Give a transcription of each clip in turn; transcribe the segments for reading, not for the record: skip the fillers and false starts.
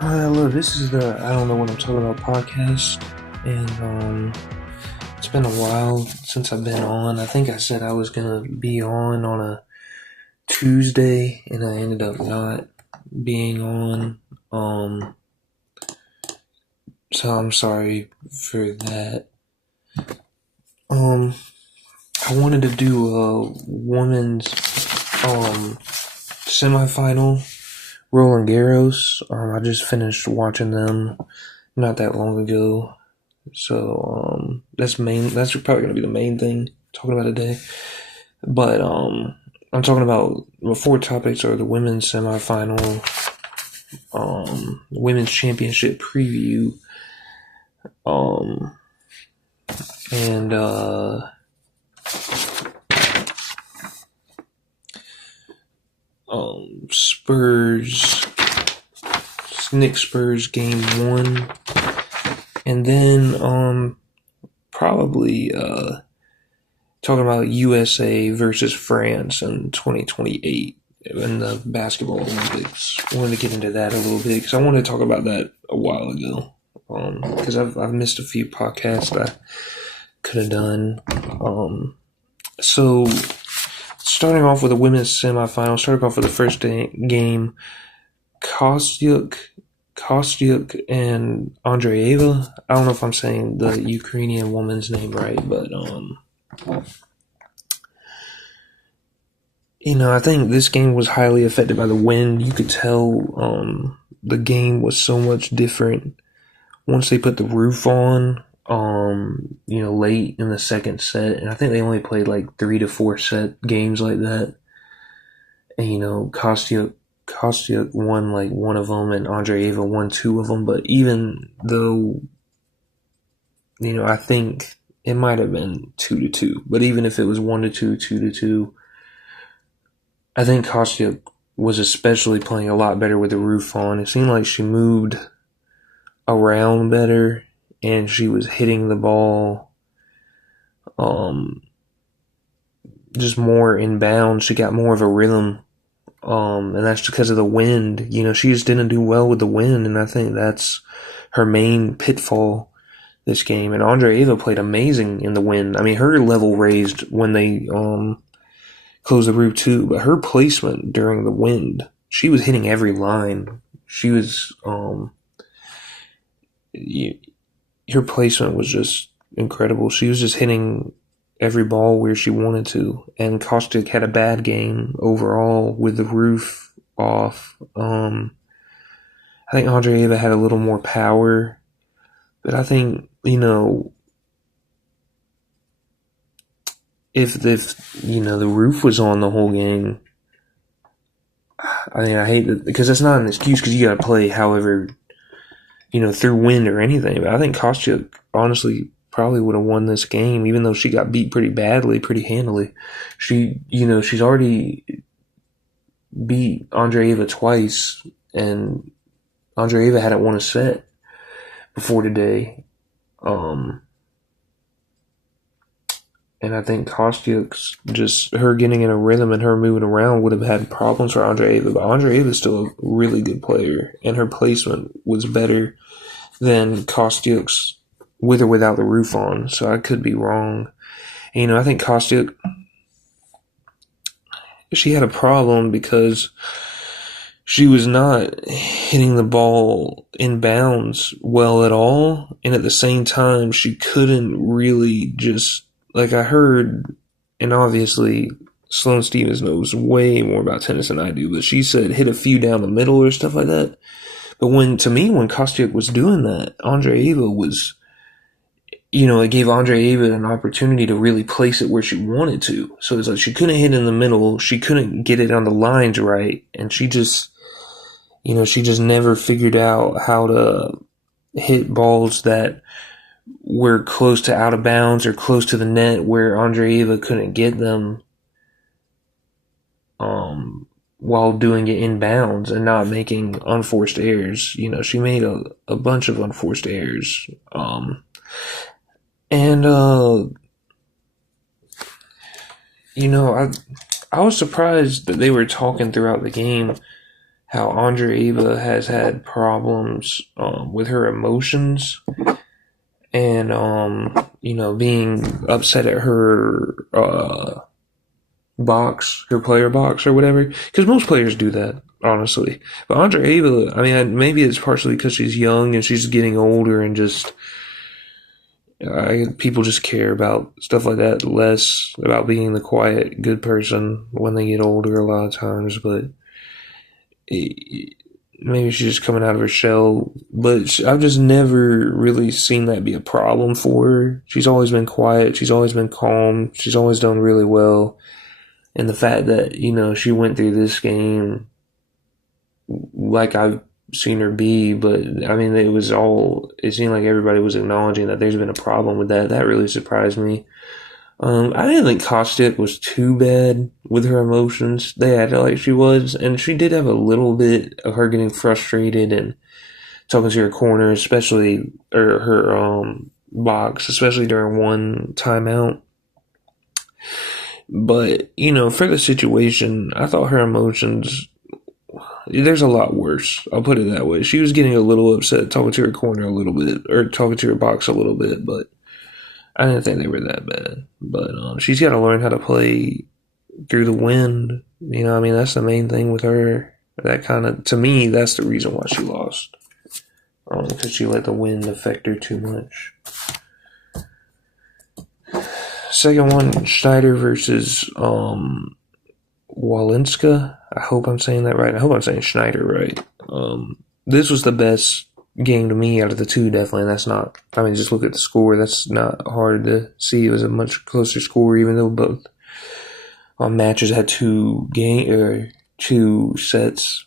Hello, this is the I Don't Know What I'm Talking About podcast, and it's been a while since I've been on. I think I said I was gonna be on a Tuesday, and I ended up not being on. So I'm sorry for that. Um, I wanted to do a women's semifinal Roland Garros. I just finished watching them not that long ago. So that's main. That's probably gonna be the main thing talking about today. But I'm talking about the four topics are the women's semifinal, women's championship preview, um, and Spurs, Knicks Spurs game one, and then probably talking about USA versus France in 2028 in the basketball Olympics. I wanted to get into that a little bit because I wanted to talk about that a while ago. Because I've missed a few podcasts that I could have done. So starting off with the women's semifinal, starting off with the first game, Kostyuk and Andreeva. I don't know if I'm saying the Ukrainian woman's name right, but I think this game was highly affected by the wind. You could tell the game was so much different once they put the roof on, late in the second set. And I think they only played like 3 to 4 set games like that. And, Kostyuk won like one of them and Andreeva won two of them. But even though, I think it might have been 2-2. But even if it was 1-2, 2-2, I think Kostyuk was especially playing a lot better with the roof on. It seemed like she moved around better and she was hitting the ball just more in bounds. She got more of a rhythm, and that's because of the wind. She just didn't do well with the wind, and I think that's her main pitfall this game. And Andreeva played amazing in the wind. I mean, her level raised when they closed the roof too, but her placement during the wind, she was hitting every line. She was her placement was just incredible. She was just hitting every ball where she wanted to. And Kostyuk had a bad game overall with the roof off. I think Andreeva had a little more power, but I think if the roof was on the whole game, I mean, I hate that because that's not an excuse because you got to play however through wind or anything. But I think Kostyuk honestly probably would have won this game, even though she got beat pretty badly, pretty handily. She's already beat Andreeva twice, and Andreeva hadn't won a set before today. And I think Kostyuk's just her getting in a rhythm and her moving around would have had problems for Andreeva. But Andreeva is still a really good player, and her placement was better than Kostyuk's with or without the roof on. So I could be wrong. And, I think Kostyuk, she had a problem because she was not hitting the ball in bounds well at all. And at the same time, she couldn't really just, like I heard, and obviously Sloane Stevens knows way more about tennis than I do, but she said hit a few down the middle or stuff like that. But when Kostyuk was doing that, Andreeva was, it gave Andreeva an opportunity to really place it where she wanted to. So it's like she couldn't hit in the middle, she couldn't get it on the lines right, and she just never figured out how to hit balls that were close to out of bounds or close to the net where Andreeva couldn't get them while doing it in bounds and not making unforced errors. She made a bunch of unforced errors. I was surprised that they were talking throughout the game how Andre Eva has had problems with her emotions and being upset at her box, her player box or whatever. Because most players do that, honestly. But Andre Eva, I mean, maybe it's partially because she's young and she's getting older and just people just care about stuff like that less, about being the quiet, good person when they get older a lot of times. But maybe she's just coming out of her shell. But I've just never really seen that be a problem for her. She's always been quiet. She's always been calm. She's always done really well. And the fact that, she went through this game like I've seen her be, but I mean, it seemed like everybody was acknowledging that there's been a problem with that. That really surprised me. I didn't think Kostiuk was too bad with her emotions. They acted like she was, and she did have a little bit of her getting frustrated and talking to her corner, especially, or her box, especially during one timeout. But, for the situation, I thought her emotions, there's a lot worse. I'll put it that way. She was getting a little upset talking to her corner a little bit, or talking to her box a little bit, but I didn't think they were that bad. But she's got to learn how to play through the wind. That's the main thing with her. That kind of, to me, that's the reason why she lost. Because she let the wind affect her too much. Second one, Schneider versus Walinska. I hope I'm saying that right. I hope I'm saying Schneider right. This was the best game to me out of the two, definitely. That's not, just look at the score. That's not hard to see. It was a much closer score, even though both matches had two sets.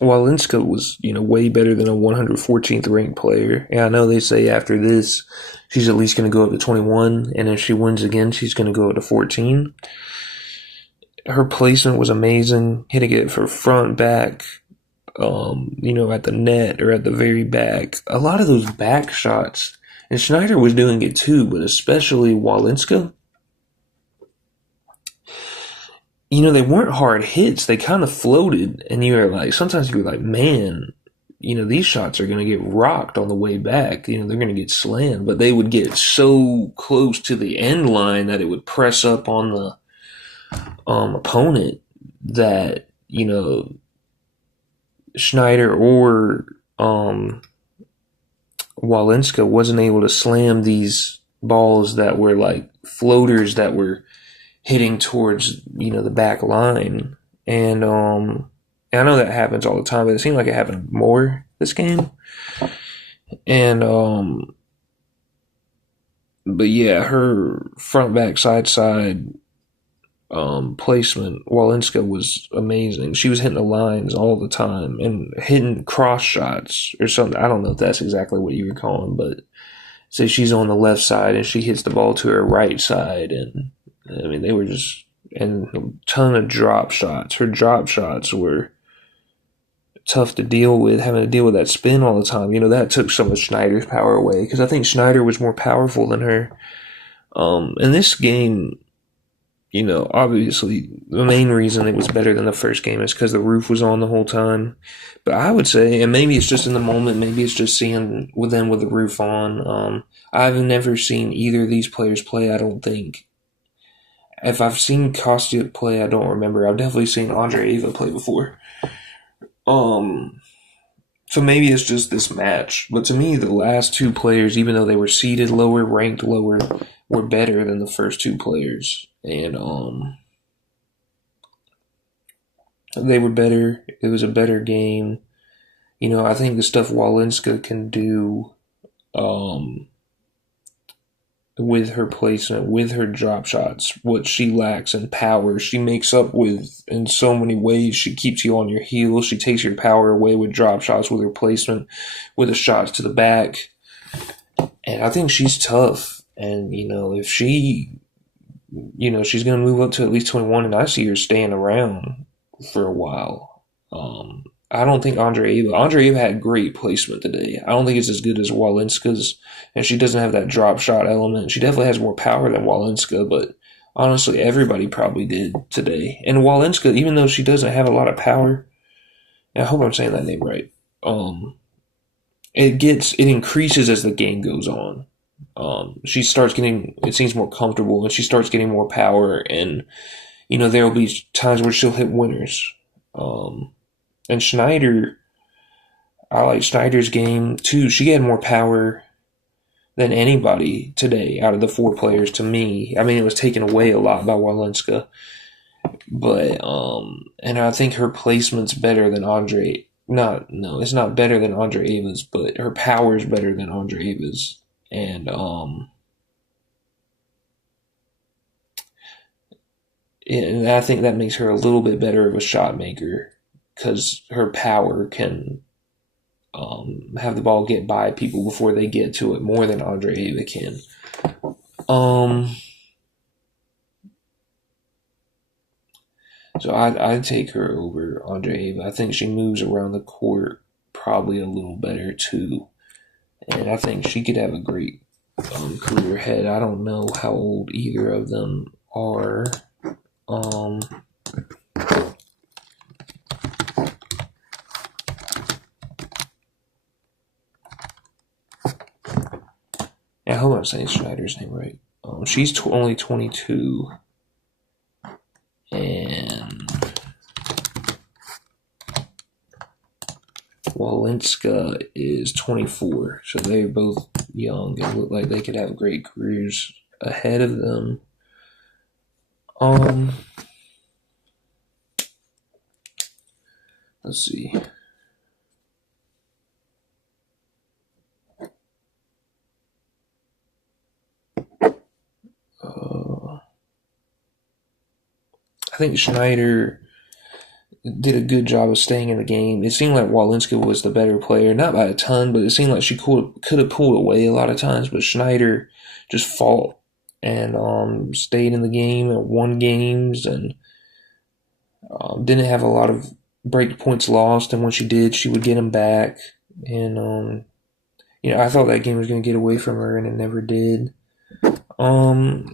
Walinska was, way better than a 114th ranked player. And I know they say after this, she's at least going to go up to 21. And if she wins again, she's going to go up to 14. Her placement was amazing. Hitting it for front, back, at the net or at the very back. A lot of those back shots. And Schneider was doing it too, but especially Walinska. They weren't hard hits. They kind of floated, and sometimes you're like, man, these shots are going to get rocked on the way back. They're going to get slammed, but they would get so close to the end line that it would press up on the opponent that, Schneider or Walinska wasn't able to slam these balls that were like floaters that were hitting towards, the back line. And I know that happens all the time, but it seemed like it happened more this game. And but yeah, her front, back, side placement, Walinska was amazing. She was hitting the lines all the time and hitting cross shots or something. I don't know if that's exactly what you were calling, but say she's on the left side and she hits the ball to her right side, and they were just, and a ton of drop shots. Her drop shots were tough to deal with, having to deal with that spin all the time. That took some of Schneider's power away, because I think Schneider was more powerful than her. In this game, obviously the main reason it was better than the first game is because the roof was on the whole time. But I would say, and maybe it's just in the moment, maybe it's just seeing with them with the roof on. I've never seen either of these players play, I don't think. If I've seen Kostiuk play, I don't remember. I've definitely seen Andre Eva play before. So maybe it's just this match. But to me, the last two players, even though they were seated lower, ranked lower, were better than the first two players. And they were better. It was a better game. I think the stuff Walinska can do with her placement, with her drop shots, what she lacks in power, she makes up with in so many ways. She keeps you on your heels. She takes your power away with drop shots, with her placement, with the shots to the back. And I think she's tough. And, if she, she's going to move up to at least 21, and I see her staying around for a while. I don't think Andre Eva had great placement today. I don't think it's as good as Walinska's, and she doesn't have that drop shot element. She definitely has more power than Walinska, but Honestly, everybody probably did today. And Walenska, even though she doesn't have a lot of power, I hope I'm saying that name right. Um, it increases as the game goes on. She starts getting, it seems, more comfortable, and she starts getting more power, and there will be times where she'll hit winners. Um, and Schneider, I like Schneider's game too. She had more power than anybody today out of the four players to me. I mean, it was taken away a lot by Walenska, but and I think her placement's better than Andre. Not no, it's not better than Andre Ava's, but her power is better than Andre Ava's, and I think that makes her a little bit better of a shot maker because her power can have the ball get by people before they get to it more than Andre Ava can. Um, so I'd take her over Andre Ava. I think she moves around the court probably a little better too, and I think she could have a great career ahead. I don't know how old either of them are. Um, I hope I'm saying Schneider's name right. She's only 22, and Walenska is 24. So they're both young and look like they could have great careers ahead of them. Let's see. I think Schneider did a good job of staying in the game. It seemed like Walenska was the better player, not by a ton, but it seemed like she could have pulled away a lot of times. But Schneider just fought and stayed in the game and won games and didn't have a lot of break points lost. And when she did, she would get them back. And I thought that game was going to get away from her, and it never did. The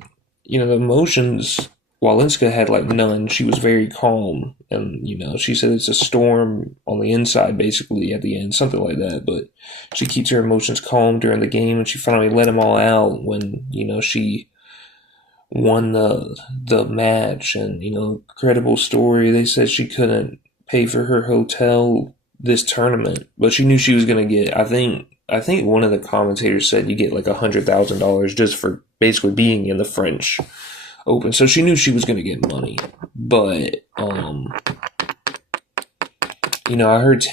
emotions, Walenska had like none. She was very calm, and she said it's a storm on the inside, basically at the end, something like that. But she keeps her emotions calm during the game, and she finally let them all out when she won the match. And credible story. They said she couldn't pay for her hotel this tournament, but she knew she was going to get. I think one of the commentators said you get like $100,000 just for basically being in the French Open. So she knew she was going to get money. But I heard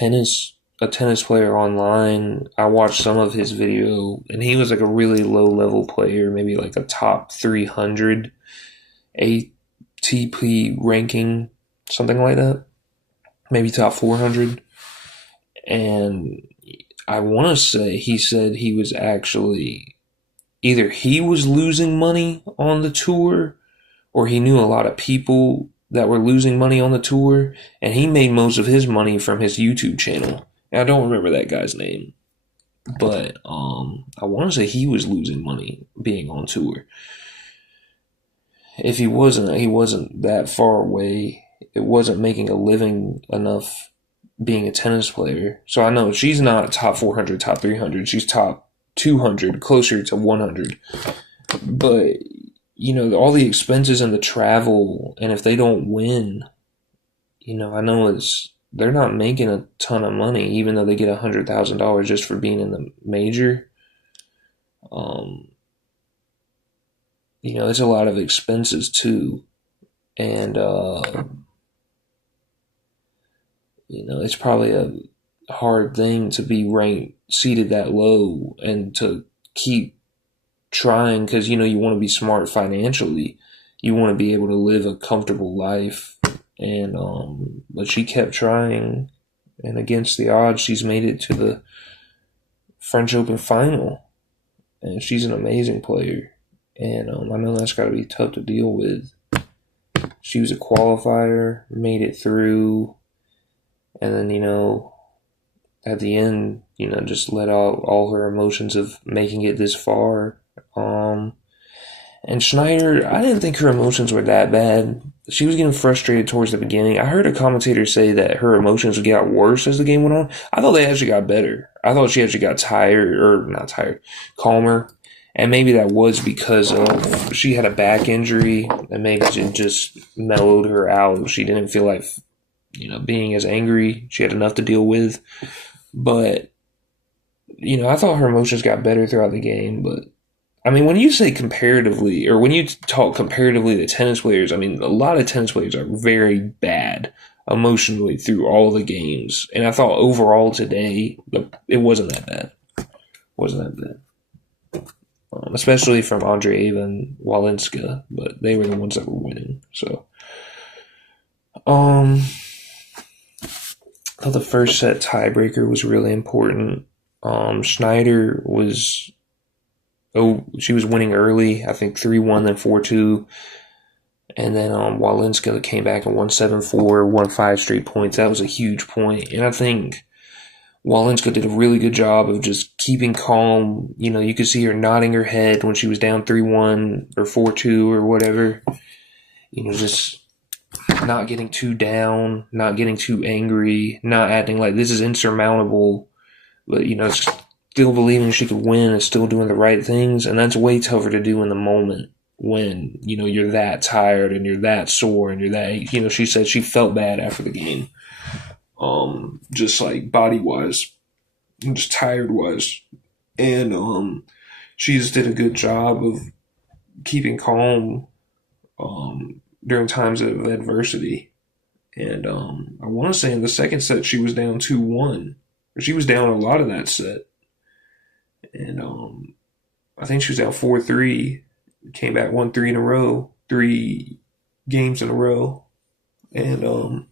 a tennis player online. I watched some of his video, and he was like a really low level player, maybe like a top 300 ATP ranking, something like that, maybe top 400. And I want to say he said he was actually either he was losing money on the tour, or he knew a lot of people that were losing money on the tour, and he made most of his money from his YouTube channel. And I don't remember that guy's name, but I want to say he was losing money being on tour. If he wasn't that far away. It wasn't making a living enough being a tennis player. So I know she's not top 400, top 300. She's top 200, closer to 100. But all the expenses and the travel, and if they don't win, I know they're not making a ton of money, even though they get $100,000 just for being in the major. It's a lot of expenses too, and it's probably a hard thing to be ranked seated that low and to keep trying, because you want to be smart financially. You want to be able to live a comfortable life, and but she kept trying, and against the odds, she's made it to the French Open final, and she's an amazing player. And I know that's got to be tough to deal with. She was a qualifier, made it through, and then at the end, just let out all her emotions of making it this far. And Schneider, I didn't think her emotions were that bad. She was getting frustrated towards the beginning. I heard a commentator say that her emotions got worse as the game went on. I thought they actually got better. I thought she actually got tired, or not tired, calmer. And maybe that was because of she had a back injury, and maybe it just mellowed her out. She didn't feel like, being as angry. She had enough to deal with. But, I thought her emotions got better throughout the game, but I mean, when you say comparatively, or when you talk comparatively to tennis players, I mean, a lot of tennis players are very bad emotionally through all the games. And I thought overall today, it wasn't that bad. Wasn't that bad. Especially from Andreeva and Walinska, but they were the ones that were winning. So, I thought the first set tiebreaker was really important. Schneider was she was winning early, I think 3-1, then 4-2. And then Walinska came back and won 7-4, won 5 straight points. That was a huge point. And I think Walinska did a really good job of just keeping calm. You could see her nodding her head when she was down 3-1 or 4-2 or whatever. Just not getting too down, not getting too angry, not acting like this is insurmountable. But, still believing she could win and still doing the right things. And that's way tougher to do in the moment when, you're that tired and you're that sore and you're that, she said she felt bad after the game. Just like body-wise and just tired-wise. And she just did a good job of keeping calm during times of adversity. And I want to say in the second set she was down 2-1. She was down a lot of that set. And I think she was down 4-3. Came back, won 3 in a row, 3 games in a row. And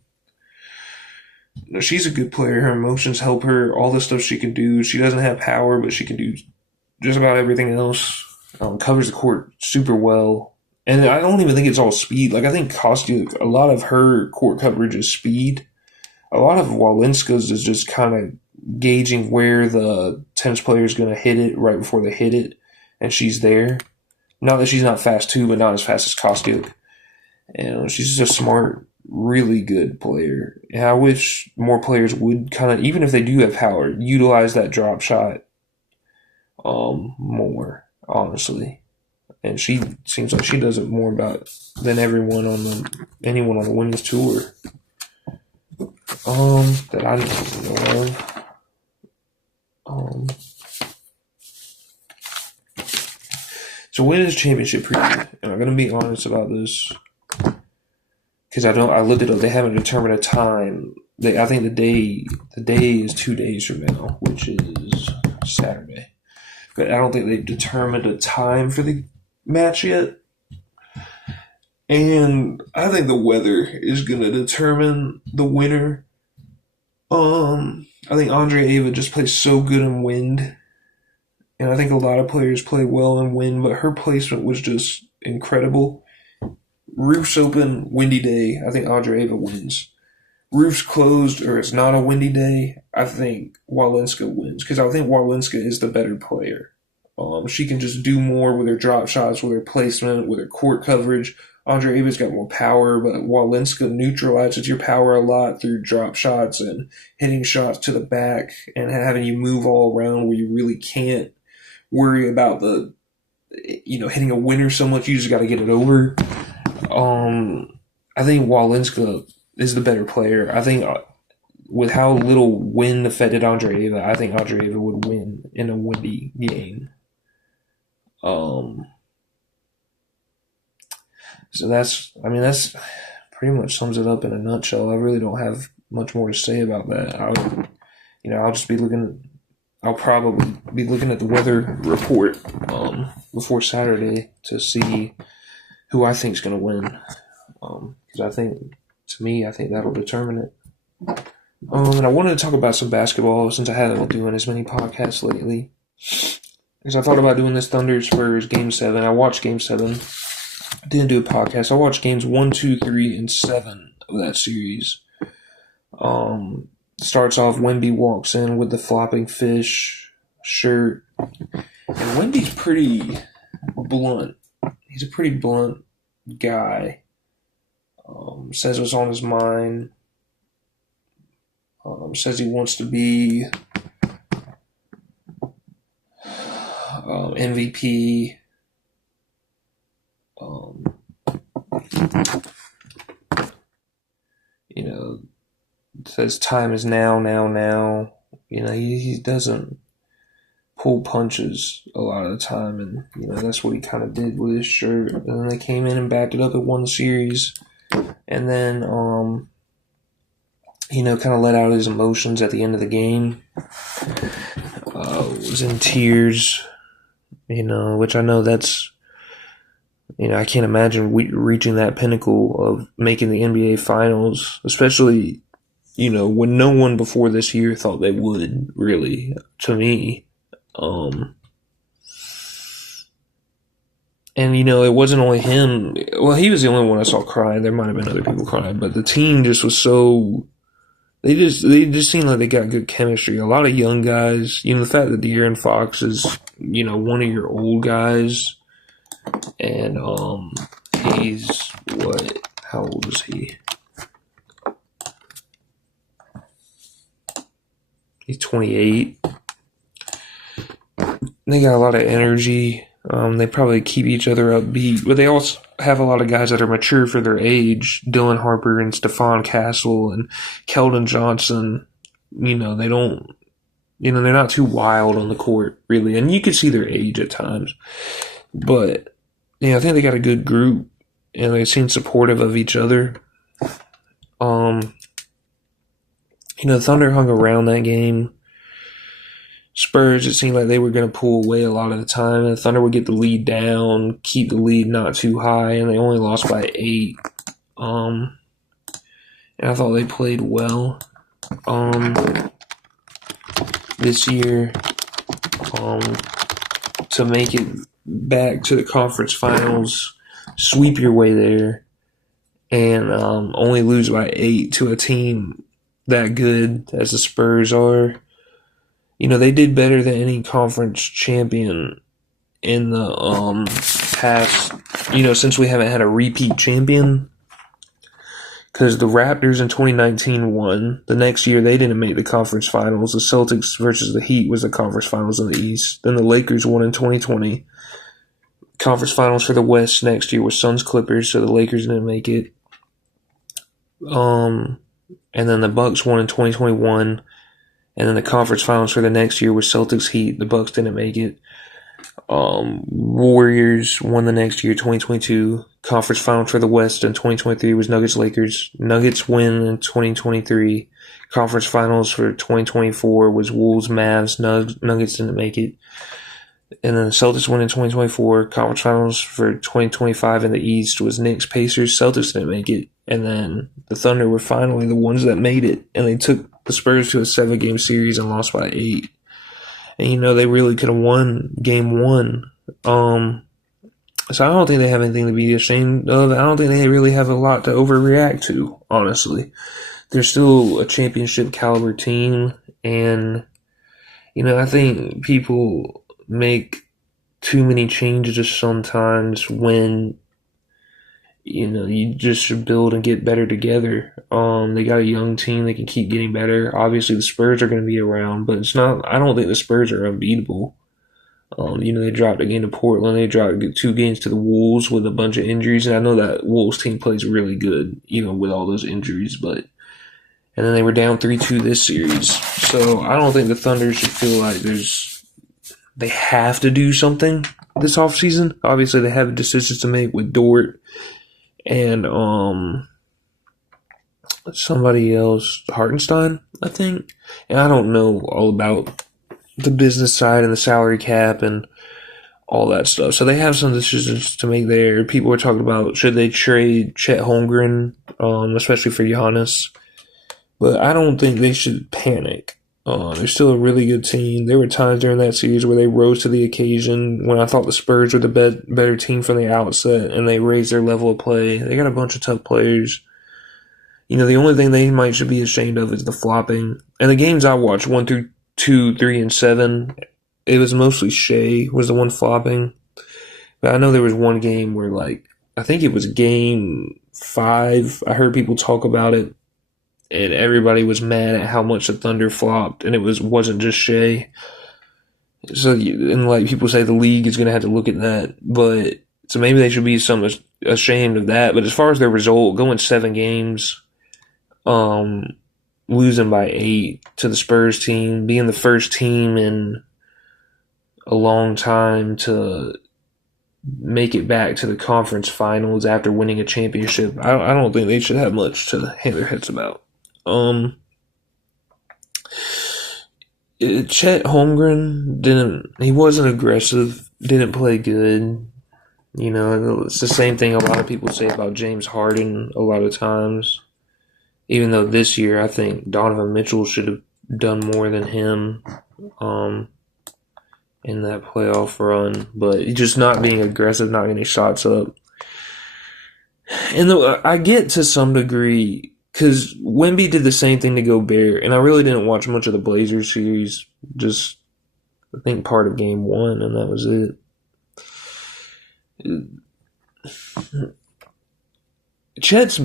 she's a good player. Her emotions help her. All the stuff she can do. She doesn't have power, but she can do just about everything else. Covers the court super well. And I don't even think it's all speed. Like, I think Kostyuk, a lot of her court coverage is speed. A lot of Walinska's is just kind of gauging where the tennis player is going to hit it right before they hit it, and she's there. Not that she's not fast too, but not as fast as Kostyuk. And she's just a smart, really good player. And I wish more players would kind of, even if they do have power, utilize that drop shot more, honestly. And she seems like she does it more than anyone on the women's tour. That I didn't know of. So women's championship preview, and I'm gonna be honest about this because I looked it up. They haven't determined a time. I think the day is 2 days from now, which is Saturday. But I don't think they've determined a time for the match yet. And I think the weather is gonna determine the winner. I think Andreeva just plays so good in wind. And I think a lot of players play well in wind, but her placement was just incredible. Roof's open, windy day, I think Andreeva wins. Roof's closed, or it's not a windy day, I think Walinska wins. Because I think Walinska is the better player. She can just do more with her drop shots, with her placement, with her court coverage. Andreeva's got more power, but Walinska neutralizes your power a lot through drop shots and hitting shots to the back and having you move all around where you really can't worry about hitting a winner so much. You just got to get it over. I think Walinska is the better player. I think with how little wind affected Andreeva, I think Andreeva would win in a windy game. So that's pretty much sums it up in a nutshell. I really don't have much more to say about that. I'll probably be looking at the weather report before Saturday to see who I think is going to win. Because I think that'll determine it. And I wanted to talk about some basketball since I haven't been doing as many podcasts lately. Because I thought about doing this Thunder Spurs Game 7. I watched Game 7. I didn't do a podcast. I watched Games 1, 2, 3, and 7 of that series. Starts off, Wemby walks in with the flopping fish shirt. And Wemby's pretty blunt. he's a pretty blunt guy. Says what's on his mind. Says he wants to be MVP. Um, you know, says time is now, now, now. He doesn't pull punches a lot of the time, and that's what he kind of did with his shirt. And then they came in and backed it up and won the series, and then kind of let out his emotions at the end of the game. Was in tears, which I know that's, I can't imagine reaching that pinnacle of making the NBA Finals, especially, when no one before this year thought they would, really, to me. And, it wasn't only him. Well, he was the only one I saw crying. There might have been other people crying, but the team just was so... They just seemed like they got good chemistry. A lot of young guys. The fact that De'Aaron Fox is, one of your old guys. And he's what? How old is he? He's 28. They got a lot of energy. They probably keep each other upbeat, but they also have a lot of guys that are mature for their age. Dylan Harper and Stephon Castle and Keldon Johnson. They don't. They're not too wild on the court, really, and you can see their age at times. But I think they got a good group, and they seem supportive of each other. The Thunder hung around that game. Spurs, it seemed like they were going to pull away a lot of the time, and the Thunder would get the lead down, keep the lead not too high, and they only lost by 8. And I thought they played well this year to make it back to the conference finals, sweep your way there, and only lose by 8 to a team that good as the Spurs are. They did better than any conference champion in the past, since we haven't had a repeat champion. Because the Raptors in 2019 won. The next year, they didn't make the conference finals. The Celtics versus the Heat was the conference finals in the East. Then the Lakers won in 2020. Conference finals for the West next year was Suns Clippers, so the Lakers didn't make it. And then the Bucks won in 2021. And then the conference finals for the next year was Celtics Heat. The Bucks didn't make it. Warriors won the next year, 2022. Conference finals for the West in 2023 was Nuggets Lakers. Nuggets win in 2023. Conference finals for 2024 was Wolves Mavs. Nuggets didn't make it. And then the Celtics win in 2024. Conference finals for 2025 in the East was Knicks Pacers. Celtics didn't make it. And then the Thunder were finally the ones that made it. And they took the Spurs to a 7-game series and lost by 8. And, they really could have won game 1. So I don't think they have anything to be ashamed of. I don't think they really have a lot to overreact to, honestly. They're still a championship caliber team. And, I think people make too many changes sometimes when you just should build and get better together. They got a young team. They can keep getting better. Obviously, the Spurs are going to be around, but I don't think the Spurs are unbeatable. They dropped a game to Portland. They dropped 2 games to the Wolves with a bunch of injuries, and I know that Wolves team plays really good, with all those injuries, and then they were down 3-2 this series. So I don't think the Thunder should feel like they have to do something this offseason. Obviously, they have decisions to make with Dort and somebody else, Hartenstein, I think. And I don't know all about the business side and the salary cap and all that stuff. So they have some decisions to make there. People were talking about should they trade Chet Holmgren, especially for Giannis. But I don't think they should panic. They're still a really good team. There were times during that series where they rose to the occasion when I thought the Spurs were the better team from the outset, and they raised their level of play. They got a bunch of tough players. The only thing they should be ashamed of is the flopping. And the games I watched, 1 through 2, 3, and 7, it was mostly Shea was the one flopping. But I know there was one game where, like, I think it was game 5. I heard people talk about it, and everybody was mad at how much the Thunder flopped, and wasn't just Shea. So, and like people say, the league is going to have to look at that, but so maybe they should be somewhat ashamed of that. But as far as their result, going 7 games, losing by 8 to the Spurs team, being the first team in a long time to make it back to the conference finals after winning a championship, I don't think they should have much to hang their heads about. Chet Holmgren he wasn't aggressive, didn't play good. You know, it's the same thing a lot of people say about James Harden a lot of times. Even though this year I think Donovan Mitchell should have done more than him in that playoff run. But just not being aggressive, not getting shots up. And I get to some degree, because Wemby did the same thing to Gobert, and I really didn't watch much of the Blazers series, just I think part of game 1, and that was it. Chet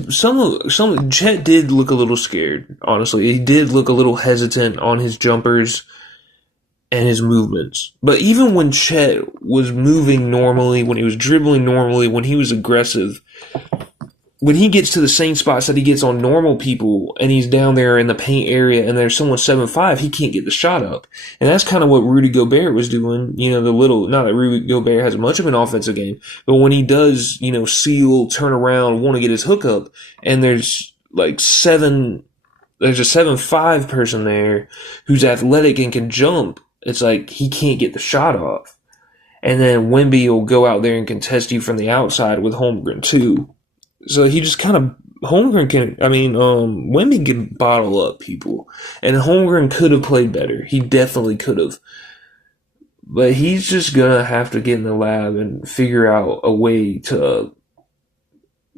did look a little scared, honestly. He did look a little hesitant on his jumpers and his movements. But even when Chet was moving normally, when he was dribbling normally, when he was aggressive, when he gets to the same spots that he gets on normal people, and he's down there in the paint area and there's someone 7'5", he can't get the shot up. And that's kind of what Rudy Gobert was doing. You know, not that Rudy Gobert has much of an offensive game, but when he does, you know, seal, turn around, want to get his hook up, and there's a 7'5" person there who's athletic and can jump, it's like he can't get the shot off. And then Wemby will go out there and contest you from the outside with Holmgren too. So he just kind of, Wemby can bottle up people. And Holmgren could have played better. He definitely could have. But he's just going to have to get in the lab and figure out a way to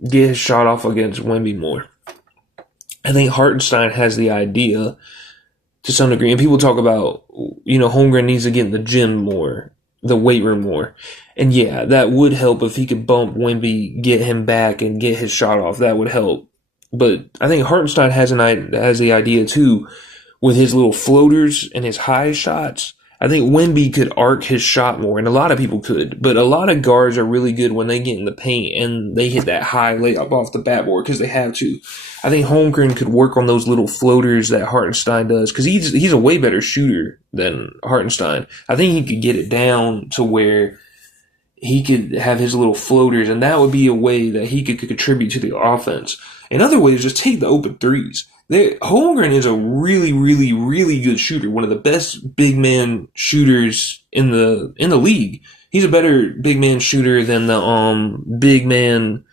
get his shot off against Wemby more. I think Hartenstein has the idea to some degree. And people talk about, you know, Holmgren needs to get in the gym more, the weight room more. And yeah, that would help if he could bump Wemby, get him back, and get his shot off. That would help. But I think Hartenstein has the idea too, with his little floaters and his high shots. I think Wemby could arc his shot more, and a lot of people could. But a lot of guards are really good when they get in the paint and they hit that high layup off the backboard because they have to. I think Holmgren could work on those little floaters that Hartenstein does, because he's a way better shooter than Hartenstein. I think he could get it down to where he could have his little floaters, and that would be a way that he could contribute to the offense. Another way is just take the open threes. Holmgren is a really, really, really good shooter. One of the best big man shooters in the league. He's a better big man shooter than the big man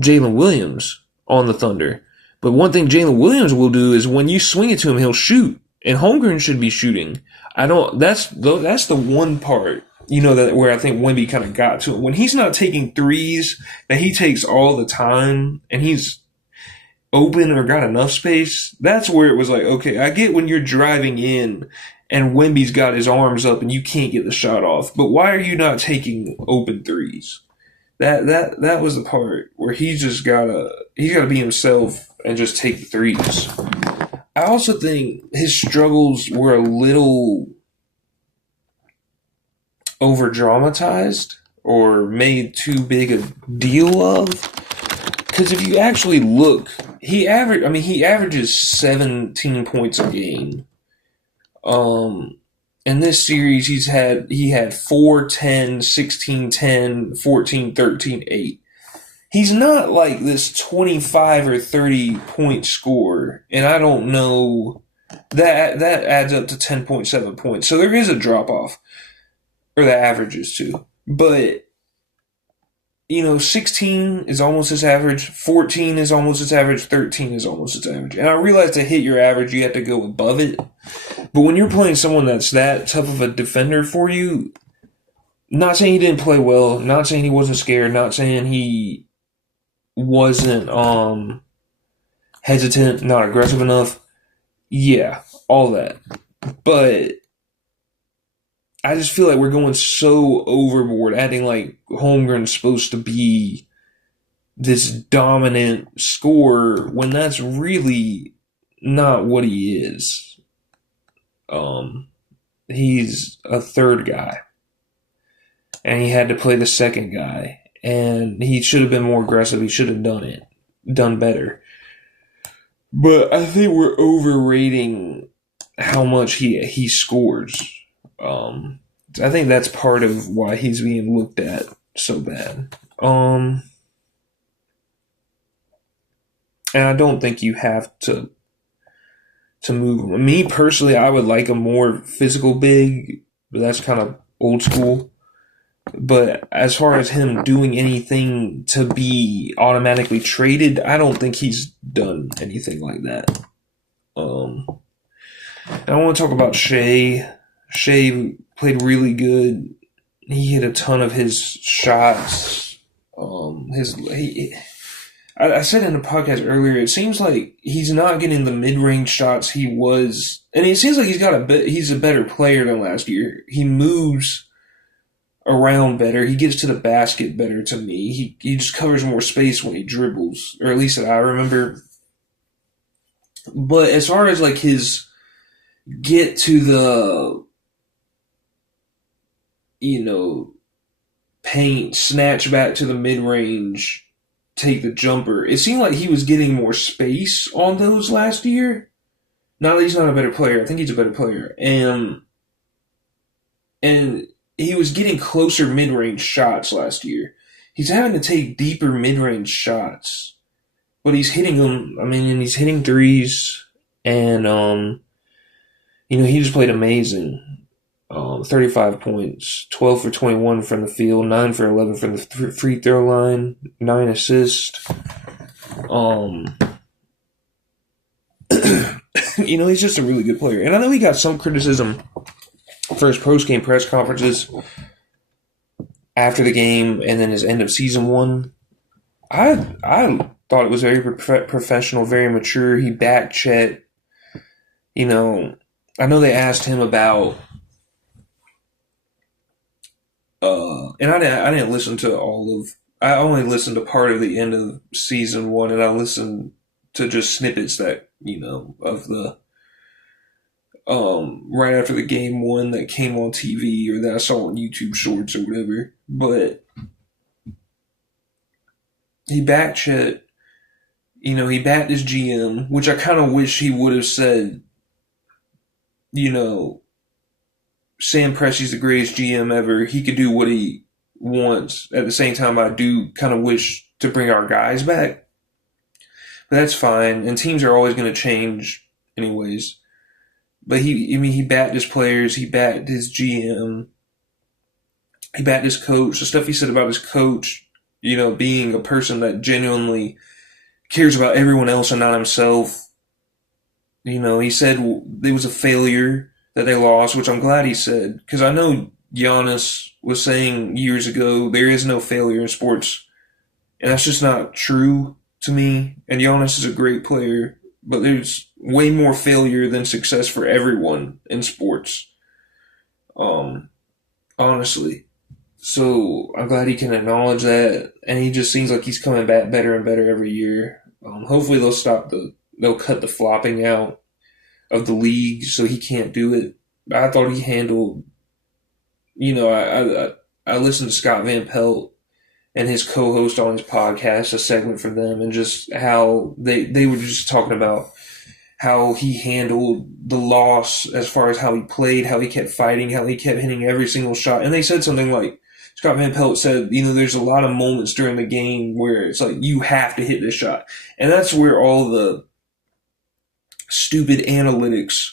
Jalen Williams on the Thunder. But one thing Jalen Williams will do is when you swing it to him, he'll shoot. And Holmgren should be shooting. That's the one part, you know, that where I think Wemby kind of got to it. When he's not taking threes that he takes all the time, and he's open or got enough space, that's where it was like, okay, I get when you're driving in and Wemby's got his arms up and you can't get the shot off, but why are you not taking open threes? That was the part where he's gotta be himself and just take the threes. I also think his struggles were a little over dramatized or made too big a deal of. Because if you actually look, he averages 17 points a game. In this series, he had 4, 10, 16, 10, 14, 13, 8. He's not like this 25 or 30 point scorer, and I don't know, that adds up to 10.7 points. So there is a drop off, or the averages too. But 16 is almost his average, 14 is almost his average, 13 is almost his average. And I realize to hit your average, you have to go above it. But when you're playing someone that's that tough of a defender for you, not saying he didn't play well, not saying he wasn't scared, not saying he wasn't hesitant, not aggressive enough. Yeah, all that. But I just feel like we're going so overboard, acting like Holmgren's supposed to be this dominant scorer when that's really not what he is. Um, he's a third guy, and he had to play the second guy, and he should have been more aggressive. He should have done better. But I think we're overrating how much he scores. Um, I think that's part of why he's being looked at so bad. And I don't think you have to move him. Me personally, I would like a more physical big, but that's kind of old school. But as far as him doing anything to be automatically traded, I don't think he's done anything like that. And I want to talk about Shea. Shea played really good. He hit a ton of his shots. I said in the podcast earlier, it seems like he's not getting the mid-range shots he was, and it seems like he's a better player than last year. He moves around better. He gets to the basket better to me. He just covers more space when he dribbles, or at least that I remember. But as far as like his get to the, paint, snatch back to the mid-range, take the jumper, it seemed like he was getting more space on those last year. Not that he's not a better player. I think he's a better player. And he was getting closer mid-range shots last year. He's having to take deeper mid-range shots, but he's hitting them. I mean, and he's hitting threes, and he just played amazing. 35 points, 12 for 21 from the field, 9 for 11 from the free throw line, 9 assists. He's just a really good player. And I know he got some criticism for his post-game press conferences after the game and then his end of season one. I thought it was very professional, very mature. He backed Chet. I know they asked him about, and I didn't listen to I only listened to part of the end of season one, and I listened to just snippets that, of the, right after the game one that came on TV or that I saw on YouTube Shorts or whatever. But he backed Chet. He backed his GM, which I kind of wish he would have said, Sam Presti's the greatest GM ever. He could do what he wants. At the same time, I do kind of wish to bring our guys back. But that's fine. And teams are always going to change anyways. But he backed his players. He backed his GM. He backed his coach. The stuff he said about his coach, being a person that genuinely cares about everyone else and not himself. He said it was a failure that they lost, which I'm glad he said. Because I know Giannis was saying years ago, there is no failure in sports. And that's just not true to me. And Giannis is a great player. But there's way more failure than success for everyone in sports. Honestly. So I'm glad he can acknowledge that. And he just seems like he's coming back better and better every year. Hopefully they'll cut the flopping out of the league so he can't do it. I thought he handled, I listened to Scott Van Pelt and his co-host on his podcast, a segment from them, and just how they were just talking about how he handled the loss as far as how he played, how he kept fighting, how he kept hitting every single shot. And they said something like, Scott Van Pelt said, there's a lot of moments during the game where it's like, you have to hit this shot. And that's where all the stupid analytics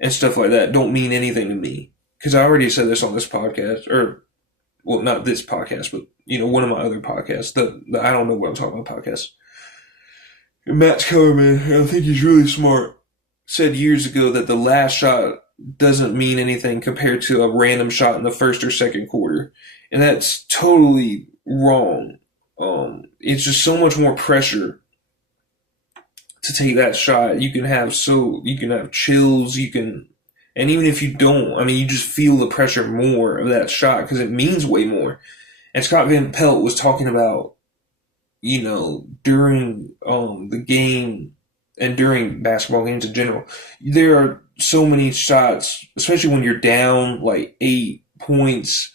and stuff like that don't mean anything to me. Because I already said this on this podcast, or, well, not this podcast, but, one of my other podcasts, the I don't know what I'm talking about podcast. Matt Kellerman, I think he's really smart, said years ago that the last shot doesn't mean anything compared to a random shot in the first or second quarter. And that's totally wrong. It's just so much more pressure to take that shot. You can have chills, and And even if you don't, I mean, you just feel the pressure more of that shot because it means way more. And Scott Van Pelt was talking about, during the game and during basketball games in general, there are so many shots, especially when you're down like 8 points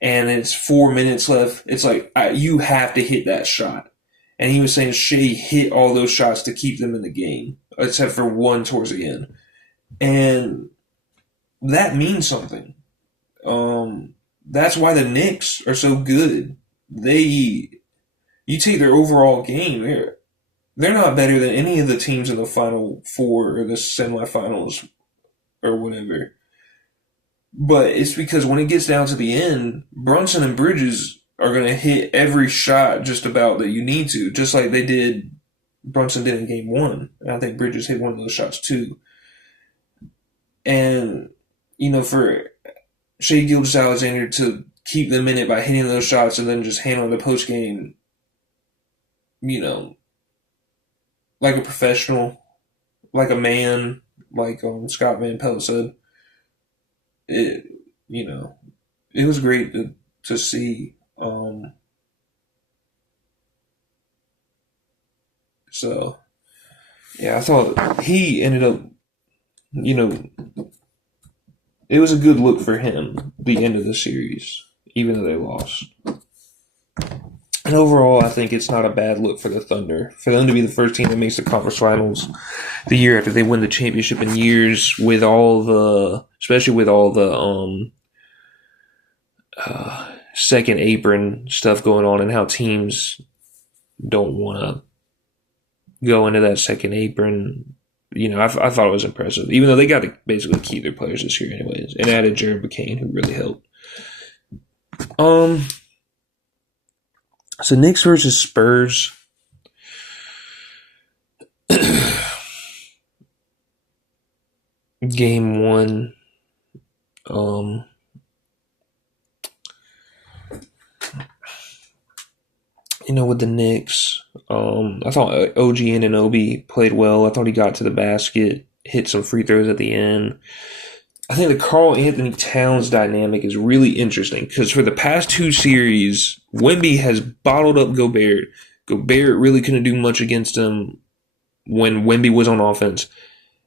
and it's 4 minutes left. It's like you have to hit that shot. And he was saying Shea hit all those shots to keep them in the game, except for one towards the end. And that means something. That's why the Knicks are so good. You take their overall game, they're not better than any of the teams in the Final Four or the semifinals or whatever. But it's because when it gets down to the end, Brunson and Bridges are going to hit every shot just about that you need to, just like Brunson did in game one. And I think Bridges hit one of those shots too. And, for Shea Gilgeous-Alexander to keep them in it by hitting those shots and then just handling the post game, like a professional, like a man, like Scott Van Pelt said. It it was great to see. So yeah, I thought he ended up, it was a good look for him the end of the series, even though they lost. And overall, I think it's not a bad look for the Thunder. For them to be the first team that makes the conference finals the year after they win the championship in years, especially with all the second apron stuff going on and how teams don't want to go into that second apron. I thought it was impressive, even though they got to basically keep their players this year anyways, and added Jared McCain, who really helped. So Knicks versus Spurs. Game one. With the Knicks, I thought OG Anunoby played well. I thought he got to the basket, hit some free throws at the end. I think the Karl Anthony Towns dynamic is really interesting because for the past two series, Wemby has bottled up Gobert. Gobert really couldn't do much against him when Wemby was on offense.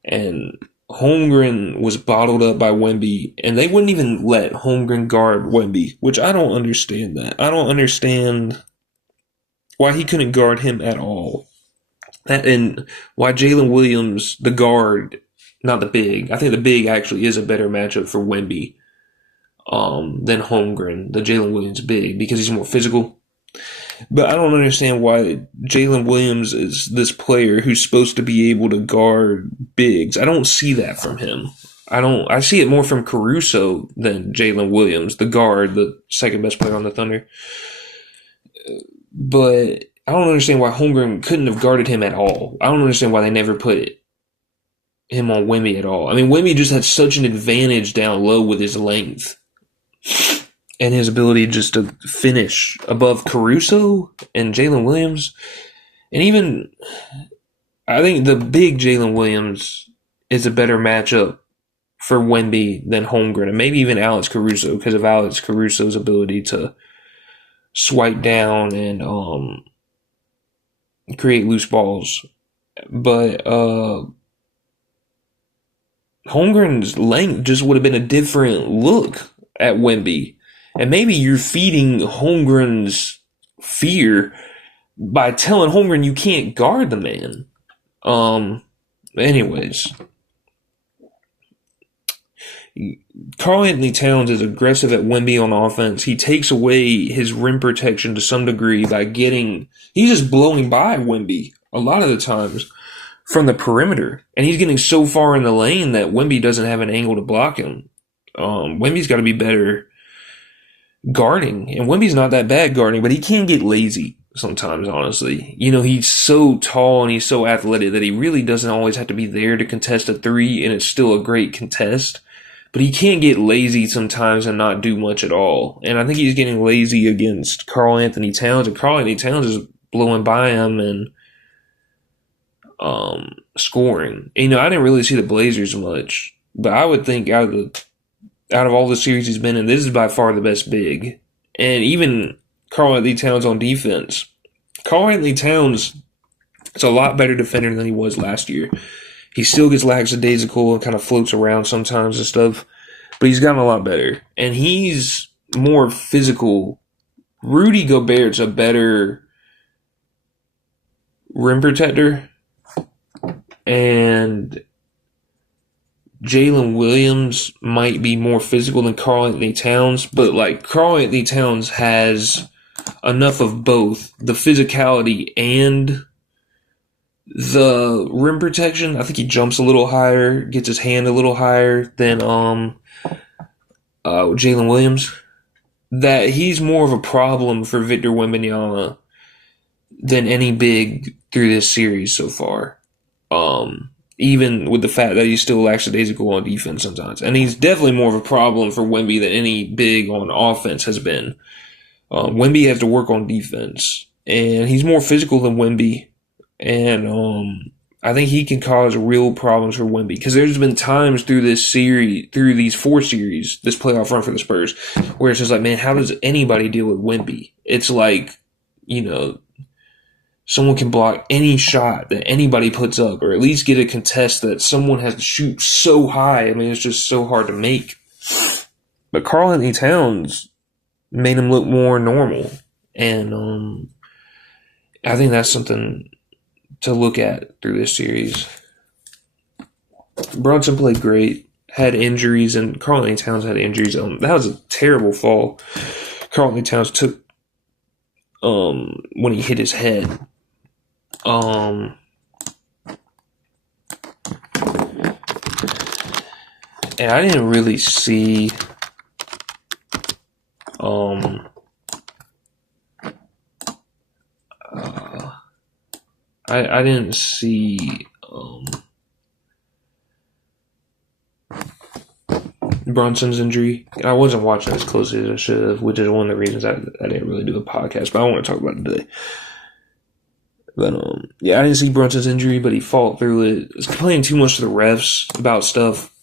And Holmgren was bottled up by Wemby, and they wouldn't even let Holmgren guard Wemby, which I don't understand that. I don't understand why he couldn't guard him at all. And why Jalen Williams, the guard, not the big. I think the big actually is a better matchup for Wemby than Holmgren, the Jalen Williams big, because he's more physical. But I don't understand why Jalen Williams is this player who's supposed to be able to guard bigs. I don't see that from him. I see it more from Caruso than Jalen Williams, the guard, the second best player on the Thunder. But I don't understand why Holmgren couldn't have guarded him at all. I don't understand why they never put him on Wemby at all. I mean, Wemby just had such an advantage down low with his length and his ability just to finish above Caruso and Jalen Williams. And even, I think the big Jalen Williams is a better matchup for Wemby than Holmgren, and maybe even Alex Caruso because of Alex Caruso's ability to swipe down and create loose balls. But Holmgren's length just would have been a different look at Wemby. And maybe you're feeding Holmgren's fear by telling Holmgren you can't guard the man. Anyways, Karl Anthony Towns is aggressive at Wemby on offense. He takes away his rim protection to some degree by he's just blowing by Wemby a lot of the times from the perimeter. And he's getting so far in the lane that Wemby doesn't have an angle to block him. Wemby's got to be better guarding. And Wemby's not that bad guarding, but he can get lazy sometimes, honestly. He's so tall and he's so athletic that he really doesn't always have to be there to contest a three, and it's still a great contest. But he can get lazy sometimes and not do much at all. And I think he's getting lazy against Karl Anthony Towns, and Karl Anthony Towns is blowing by him and scoring. I didn't really see the Blazers much But I would think out of all the series he's been in, this is by far the best big. And even Karl-Anthony Towns on defense. Karl-Anthony Towns is a lot better defender than he was last year. He still gets lackadaisical and kind of floats around sometimes and stuff, but he's gotten a lot better. And he's more physical. Rudy Gobert's a better rim protector, and Jalen Williams might be more physical than Karl-Anthony Towns, but like Karl-Anthony Towns has enough of both the physicality and the rim protection. I think he jumps a little higher, gets his hand a little higher than Jalen Williams. That he's more of a problem for Victor Wembanyama than any big through this series so far. Even with the fact that he's still lackadaisical on defense sometimes. And he's definitely more of a problem for Wemby than any big on offense has been. Wemby has to work on defense. And he's more physical than Wemby. And I think he can cause real problems for Wemby. Because there's been times through this series, through these 4 series, this playoff run for the Spurs, where it's just like, man, how does anybody deal with Wemby? It's like, someone can block any shot that anybody puts up, or at least get a contest that someone has to shoot so high. I mean, it's just so hard to make. But Karl-Anthony Towns made him look more normal. And I think that's something to look at through this series. Brunson played great, had injuries, and Karl-Anthony Towns had injuries. That was a terrible fall Karl-Anthony Towns took when he hit his head. And I didn't really see I didn't see Brunson's injury. I wasn't watching as closely as I should have, which is one of the reasons I didn't really do a podcast, but I want to talk about it today. But I didn't see Brunson's injury, but he fought through it. He was complaining too much to the refs about stuff,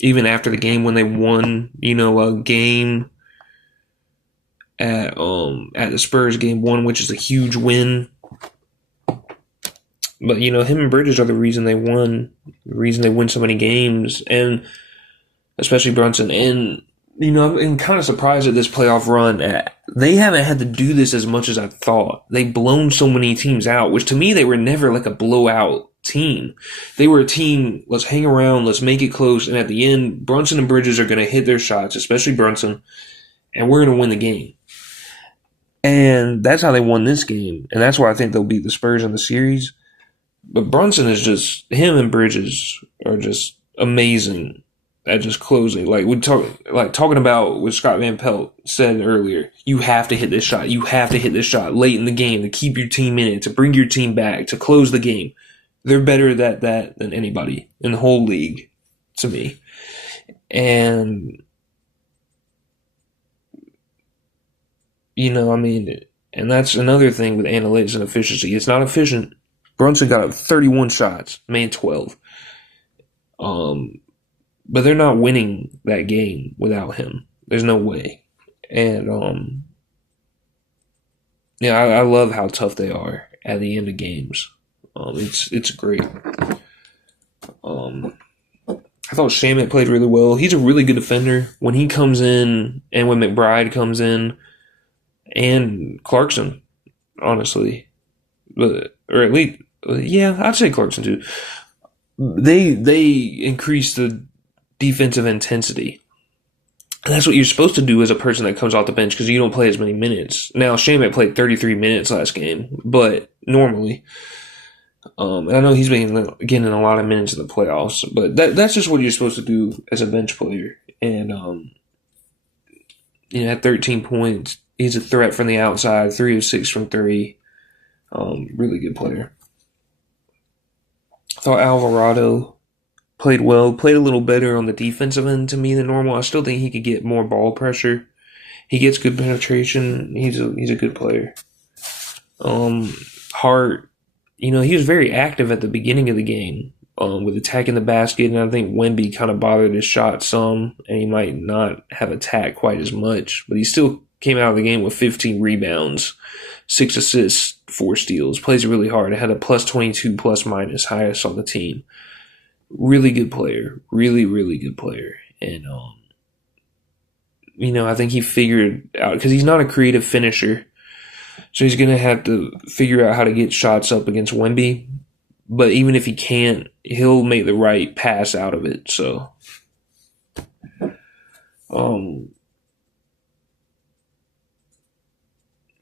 even after the game when they won, a game at the Spurs Game 1, which is a huge win. But him and Bridges are the reason they won, the reason they win so many games, and especially Brunson. And I'm kind of surprised at this playoff run. They haven't had to do this as much as I thought. They've blown so many teams out, which to me, they were never like a blowout team. They were a team, let's hang around, let's make it close, and at the end, Brunson and Bridges are going to hit their shots, especially Brunson, and we're going to win the game. And that's how they won this game, and that's why I think they'll beat the Spurs in the series. But Brunson is just, him and Bridges are just amazing at just closing. Talking about what Scott Van Pelt said earlier, you have to hit this shot. You have to hit this shot late in the game to keep your team in it, to bring your team back, to close the game. They're better at that than anybody in the whole league, to me. And, and that's another thing with analytics and efficiency. It's not efficient. Brunson got up 31 shots, made 12. But they're not winning that game without him. There's no way. And I love how tough they are at the end of games. It's great. I thought Shamet played really well. He's a really good defender. When he comes in, and when McBride comes in, and Clarkson, honestly, or at least, I'd say Clarkson too. They increase the defensive intensity. And that's what you're supposed to do as a person that comes off the bench, because you don't play as many minutes. Now, Shamet played 33 minutes last game, but normally. And I know he's been getting a lot of minutes in the playoffs, but that's just what you're supposed to do as a bench player. And, at 13 points, he's a threat from the outside, 3 of 6 from 3. Really good player. I thought Alvarado played well, played a little better on the defensive end to me than normal. I still think he could get more ball pressure. He gets good penetration. He's a good player. Hart, he was very active at the beginning of the game. with attacking the basket, and I think Wemby kind of bothered his shot some, and he might not have attacked quite as much, but he still came out of the game with 15 rebounds, 6 assists, 4 steals, plays really hard, had a plus 22 plus minus, highest on the team. Really good player, really, really good player, and I think he figured out, because he's not a creative finisher, so he's going to have to figure out how to get shots up against Wemby. But even if he can't, he'll make the right pass out of it. So,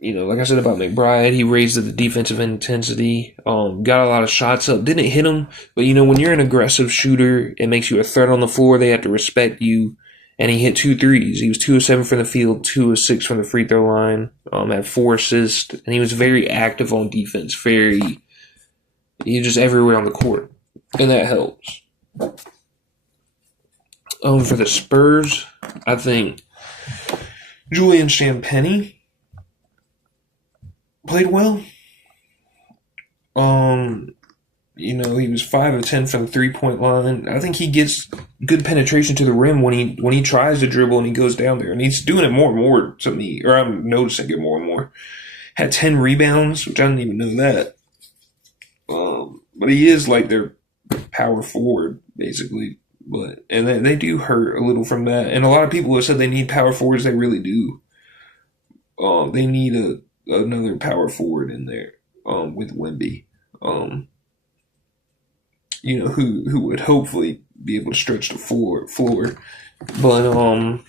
like I said about McBride, he raised the defensive intensity, got a lot of shots up. Didn't hit him, but when you're an aggressive shooter, it makes you a threat on the floor. They have to respect you. And he hit 2 threes. He was 2 of 7 from the field, 2 of 6 from the free throw line. Had 4 assists, and he was very active on defense. He's just everywhere on the court, and that helps. For the Spurs, I think Julian Champagnie played well. He was 5 of 10 from the 3-point line. I think he gets good penetration to the rim when he tries to dribble and he goes down there. And he's doing it more and more to me, or I'm noticing it more and more. Had 10 rebounds, which I didn't even know that. But he is like their power forward, basically. And they do hurt a little from that. And a lot of people have said they need power forwards. They really do. They need another power forward in there with Wemby. Who would hopefully be able to stretch the floor. But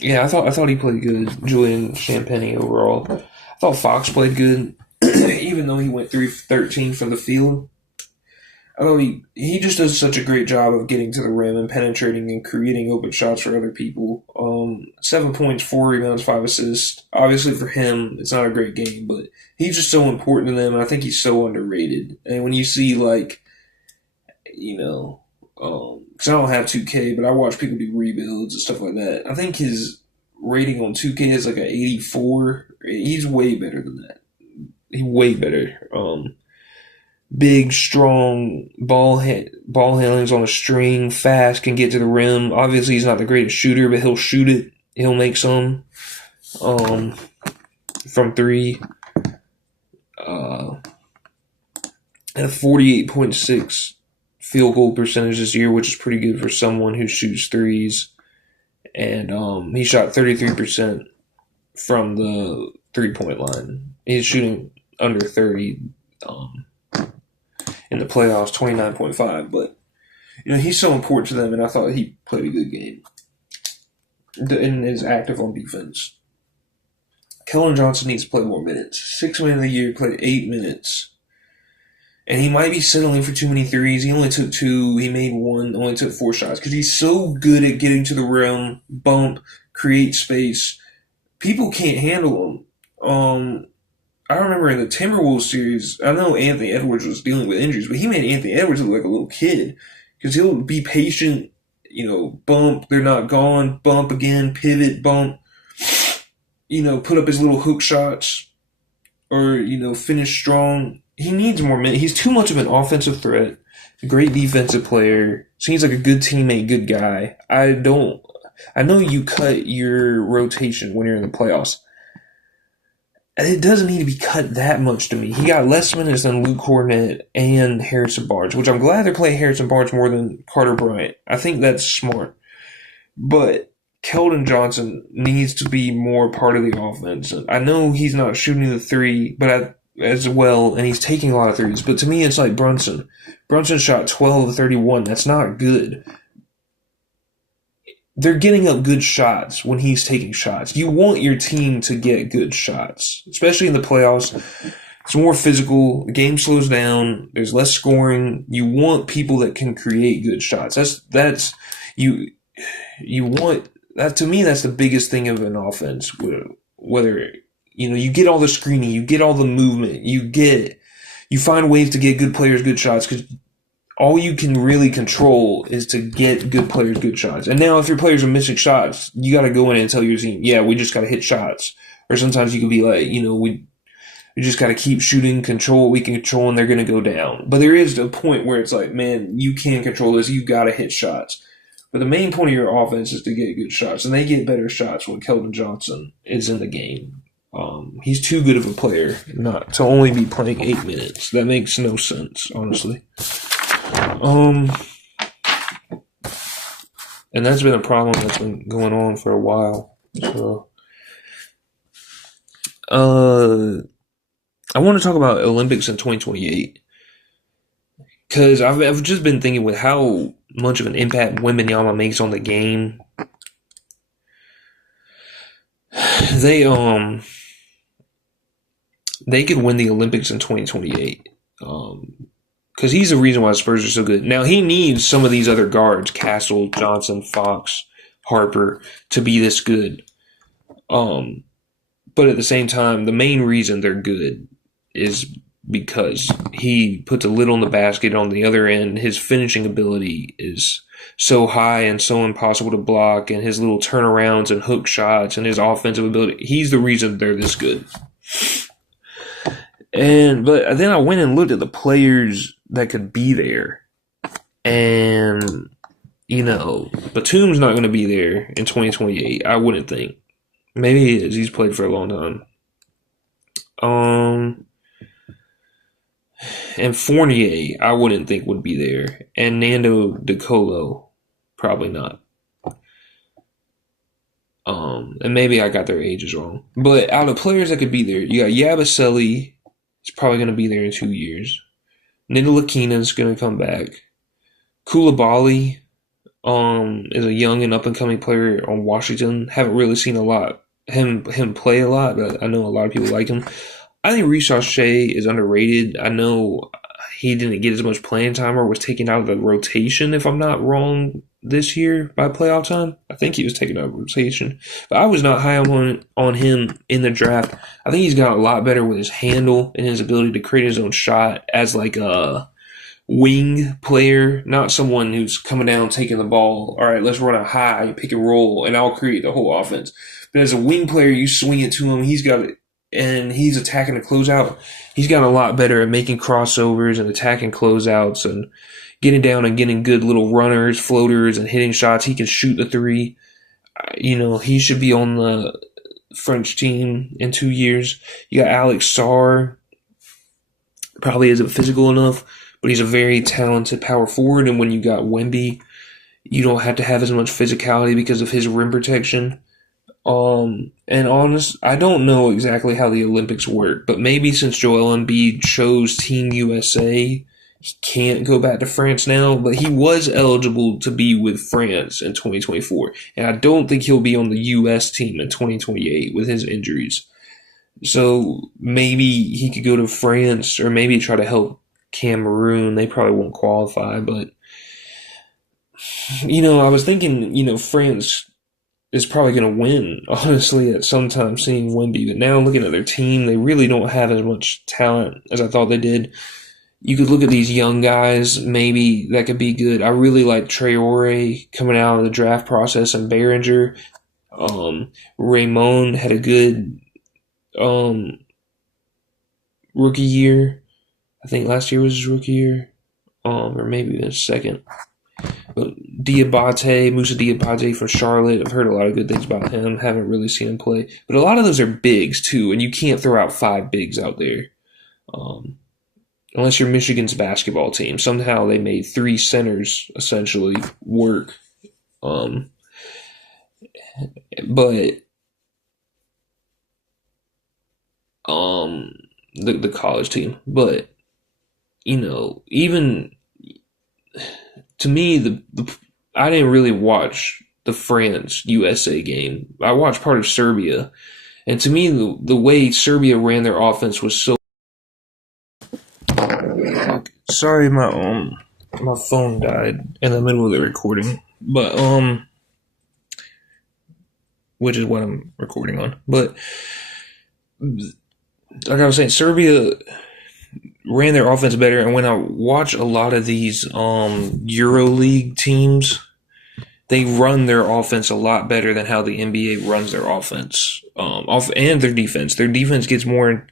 yeah, I thought he played good, Julian Champagnie overall. I thought Fox played good, even though he went 3-13 from the field. I thought he just does such a great job of getting to the rim and penetrating and creating open shots for other people. 7 points, 4 rebounds, 5 assists. Obviously for him, it's not a great game, but he's just so important to them, and I think he's so underrated. And when you see, because I don't have 2K, but I watch people do rebuilds and stuff like that. I think his rating on 2K is like an 84. He's way better than that. He's way better. Big, strong, ball handlings on a string, fast, can get to the rim. Obviously, he's not the greatest shooter, but he'll shoot it. He'll make some from 3. And a 48.6 field goal percentage this year, which is pretty good for someone who shoots threes. And he shot 33% from the 3-point line. He's shooting under 30 in the playoffs, 29.5. But, he's so important to them, and I thought he played a good game and is active on defense. Keldon Johnson needs to play more minutes. 6th man of the year, played 8 minutes. And he might be settling for too many threes. He only took 2. He made 1, only took 4 shots. Because he's so good at getting to the rim, bump, create space. People can't handle him. I remember in the Timberwolves series, I know Anthony Edwards was dealing with injuries, but he made Anthony Edwards look like a little kid. Because he'll be patient, bump, they're not gone, bump again, pivot, bump. Put up his little hook shots. Or, finish strong. He needs more minutes. He's too much of an offensive threat. A great defensive player. Seems like a good teammate, good guy. I know you cut your rotation when you're in the playoffs. It doesn't need to be cut that much to me. He got less minutes than Luke Cornett and Harrison Barnes, which I'm glad they're playing Harrison Barnes more than Carter Bryant. I think that's smart. But Keldon Johnson needs to be more part of the offense. I know he's not shooting the 3, but as well, and he's taking a lot of threes. But to me, it's like Brunson. Brunson shot 12 of 31. That's not good. They're getting up good shots when he's taking shots. You want your team to get good shots, especially in the playoffs. It's more physical. The game slows down. There's less scoring. You want people that can create good shots. That's you want that. To me, that's the biggest thing of an offense. Whether you get all the screening, you get all the movement, you find ways to get good players good shots, because all you can really control is to get good players good shots. And now if your players are missing shots, you got to go in and tell your team, yeah, we just got to hit shots. Or sometimes you can be like, We just got to keep shooting, control what we can control, and they're going to go down. But there is a point where it's like, man, you can control this. You got to hit shots. But the main point of your offense is to get good shots, and they get better shots when Keldon Johnson is in the game. He's too good of a player not to only be playing 8 minutes. That makes no sense, honestly. And that's been a problem that's been going on for a while. So, I want to talk about Olympics in 2028 because I've just been thinking with how much of an impact Wembanyama makes on the game. They could win the Olympics in 2028 because he's the reason why the Spurs are so good. Now he needs some of these other guards, Castle, Johnson, Fox, Harper, to be this good. But at the same time, the main reason they're good is because he puts a lid on the basket on the other end. His finishing ability is so high and so impossible to block, and his little turnarounds and hook shots and his offensive ability. He's the reason they're this good. But then I went and looked at the players that could be there. And, Batum's not going to be there in 2028, I wouldn't think. Maybe he is. He's played for a long time. And Fournier, I wouldn't think would be there. And Nando DeColo, probably not. And maybe I got their ages wrong. But out of players that could be there, you got Yabusele. He's probably going to be there in 2 years. Ntilikina's going to come back. Koulibaly is a young and up-and-coming player on Washington. Haven't really seen him play a lot, but I know a lot of people like him. I think Reece Shea is underrated. I know he didn't get as much playing time or was taken out of the rotation, if I'm not wrong, this year by playoff time. I think he was taken out of rotation. But I was not high on him in the draft. I think he's got a lot better with his handle and his ability to create his own shot as like a wing player, not someone who's coming down, taking the ball. All right, let's run a high, pick and roll, and I'll create the whole offense. But as a wing player, you swing it to him. He's got it. And he's attacking the closeout. He's gotten a lot better at making crossovers and attacking closeouts and getting down and getting good little runners, floaters, and hitting shots. He can shoot the three. He should be on the French team in 2 years. You got Alex Sarr. Probably isn't physical enough, but he's a very talented power forward. And when you got Wemby, you don't have to have as much physicality because of his rim protection. I don't know exactly how the Olympics work, but maybe since Joel Embiid chose Team USA, he can't go back to France now, but he was eligible to be with France in 2024, and I don't think he'll be on the US team in 2028 with his injuries. So maybe he could go to France or maybe try to help Cameroon. They probably won't qualify, but I was thinking, France is probably going to win, honestly, at some time seeing Wemby. But now looking at their team, they really don't have as much talent as I thought they did. You could look at these young guys, maybe that could be good. I really like Traore coming out of the draft process and Behringer. Raymond had a good rookie year. I think last year was his rookie year, or maybe his second. But Musa Diabate from Charlotte, I've heard a lot of good things about him. Haven't really seen him play. But a lot of those are bigs, too, and you can't throw out 5 bigs out there. Unless you're Michigan's basketball team. Somehow they made 3 centers, essentially, work. But the college team. But, even to me, I didn't really watch the France USA game. I watched part of Serbia, and to me, the way Serbia ran their offense was so. Sorry, my phone died in the middle of the recording, but which is what I'm recording on. But like I was saying, Serbia ran their offense better, and when I watch a lot of these EuroLeague teams, they run their offense a lot better than how the NBA runs their offense, and their defense. Their defense gets more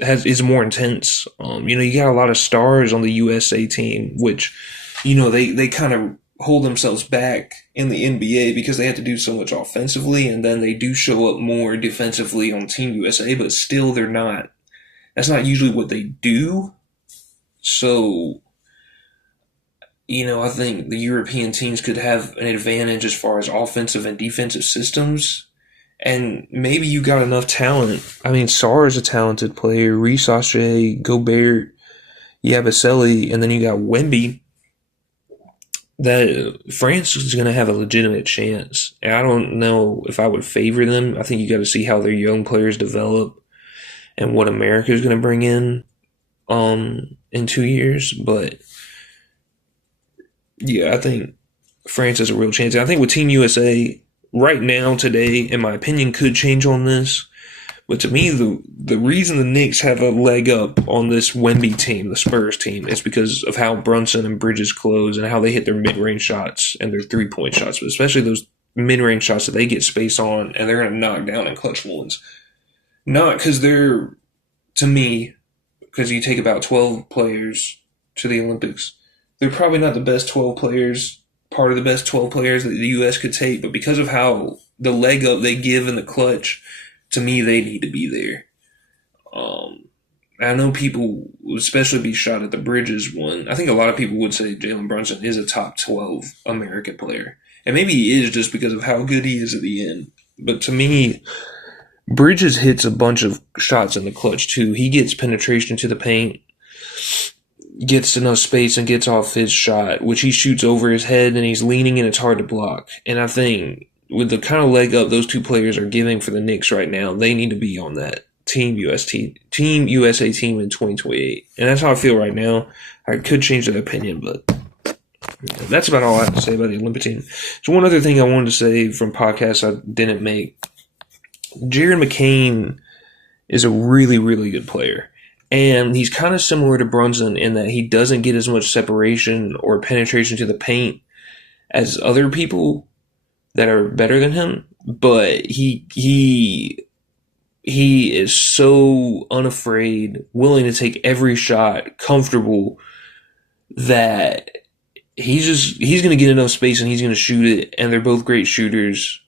is more intense. You got a lot of stars on the USA team, which they kind of hold themselves back in the NBA because they have to do so much offensively, and then they do show up more defensively on Team USA, but still they're not. That's not usually what they do. So, I think the European teams could have an advantage as far as offensive and defensive systems. And maybe you got enough talent. I mean, Sarr is a talented player. Risache, Gobert, Yabusele, and then you got Wemby. That France is going to have a legitimate chance. And I don't know if I would favor them. I think you got to see how their young players develop and what America is going to bring in 2 years. But yeah, I think France has a real chance. And I think with Team USA right now, today, in my opinion, could change on this. But to me, the reason the Knicks have a leg up on this Wemby team, the Spurs team, is because of how Brunson and Bridges close and how they hit their mid-range shots and their three-point shots, but especially those mid-range shots that they get space on and they're going to knock down in clutch moments. Not because they're, to me, because you take about 12 players to the Olympics, they're probably not the best 12 players, part of the best 12 players that the U.S. could take, but because of how the leg up they give in the clutch, to me, they need to be there. I know people would especially be shot at the Bridges one. I think a lot of people would say Jalen Brunson is a top 12 American player. And maybe he is just because of how good he is at the end. But to me, Bridges hits a bunch of shots in the clutch too. He gets penetration to the paint, gets enough space and gets off his shot, which he shoots over his head and he's leaning and it's hard to block. And I think with the kind of leg up those two players are giving for the Knicks right now, they need to be on that Team USA team in 2028. And that's how I feel right now. I could change that opinion, but that's about all I have to say about the Olympic team. So one other thing I wanted to say from podcasts I didn't make. Jared McCain is a really, really good player. And he's kind of similar to Brunson in that he doesn't get as much separation or penetration to the paint as other people that are better than him, but he is so unafraid, willing to take every shot, comfortable, that he's going to get enough space and he's going to shoot it, and they're both great shooters,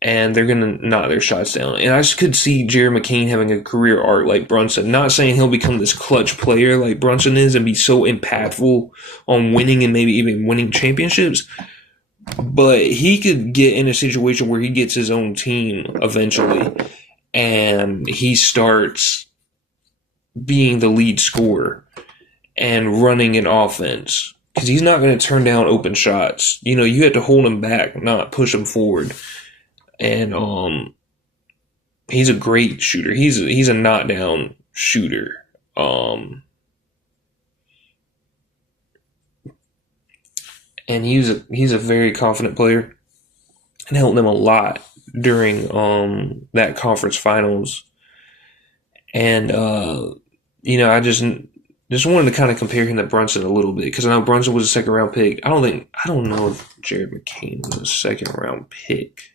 and they're going to knock their shots down. And I just could see Jared McCain having a career arc like Brunson. Not saying he'll become this clutch player like Brunson is and be so impactful on winning and maybe even winning championships, but he could get in a situation where he gets his own team eventually and he starts being the lead scorer and running an offense. Because he's not going to turn down open shots. You have to hold him back, not push him forward. And he's a great shooter. He's a knockdown shooter. And he's a very confident player and helped them a lot during that conference finals. And I just wanted to kind of compare him to Brunson a little bit because I know Brunson was a second round pick. I don't know if Jared McCain was a second round pick,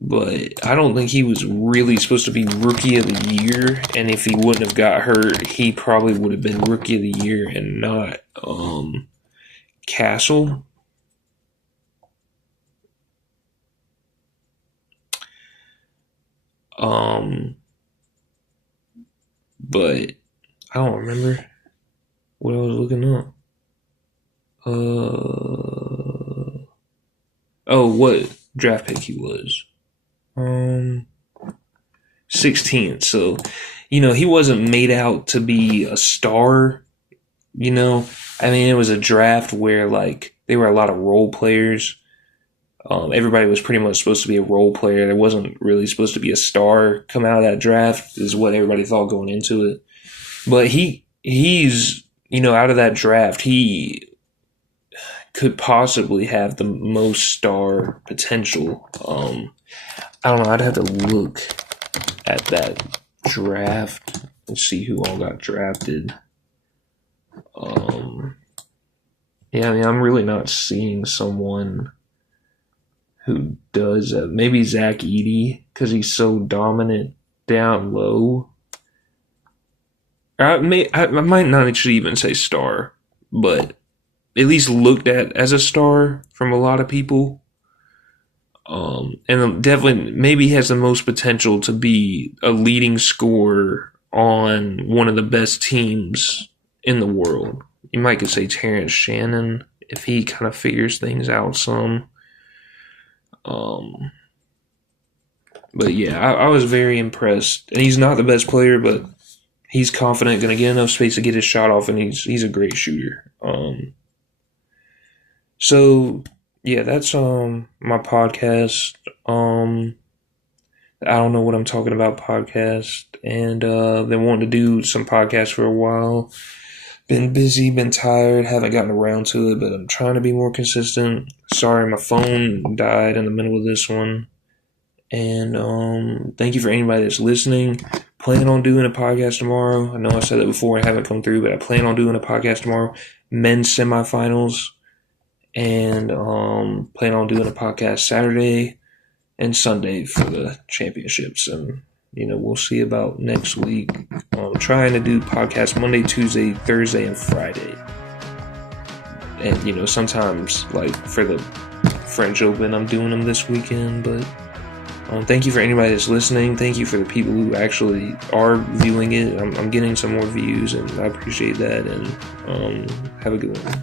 but I don't think he was really supposed to be rookie of the year. And if he wouldn't have got hurt, he probably would have been rookie of the year and not Castle. But I don't remember what I was looking up. What draft pick he was? 16th. So, he wasn't made out to be a star. It was a draft where there were a lot of role players. Everybody was pretty much supposed to be a role player. There wasn't really supposed to be a star come out of that draft, is what everybody thought going into it. But he's out of that draft, he could possibly have the most star potential. I don't know. I'd have to look at that draft and see who all got drafted. I'm really not seeing someone who does that. Maybe Zach Edey, because he's so dominant down low. I might not actually even say star, but at least looked at as a star from a lot of people. And definitely maybe has the most potential to be a leading scorer on one of the best teams in the world. You might could say Terrence Shannon if he kind of figures things out some. But yeah, I was very impressed. And he's not the best player, but he's confident, going to get enough space to get his shot off, and he's a great shooter. So yeah, that's my podcast. I don't know what I'm talking about podcast, and been wanting to do some podcasts for a while. Been busy, been tired, haven't gotten around to it, but I'm trying to be more consistent. Sorry, my phone died in the middle of this one. And thank you for anybody that's listening. Plan on doing a podcast tomorrow. I know I said that before, I haven't come through, but I plan on doing a podcast tomorrow. Men's semifinals. And plan on doing a podcast Saturday and Sunday for the championships. And, we'll see about next week. I'm trying to do podcasts Monday, Tuesday, Thursday, and Friday. And, sometimes, like, for the French Open, I'm doing them this weekend. But thank you for anybody that's listening. Thank you for the people who actually are viewing it. I'm getting some more views, and I appreciate that. And have a good one.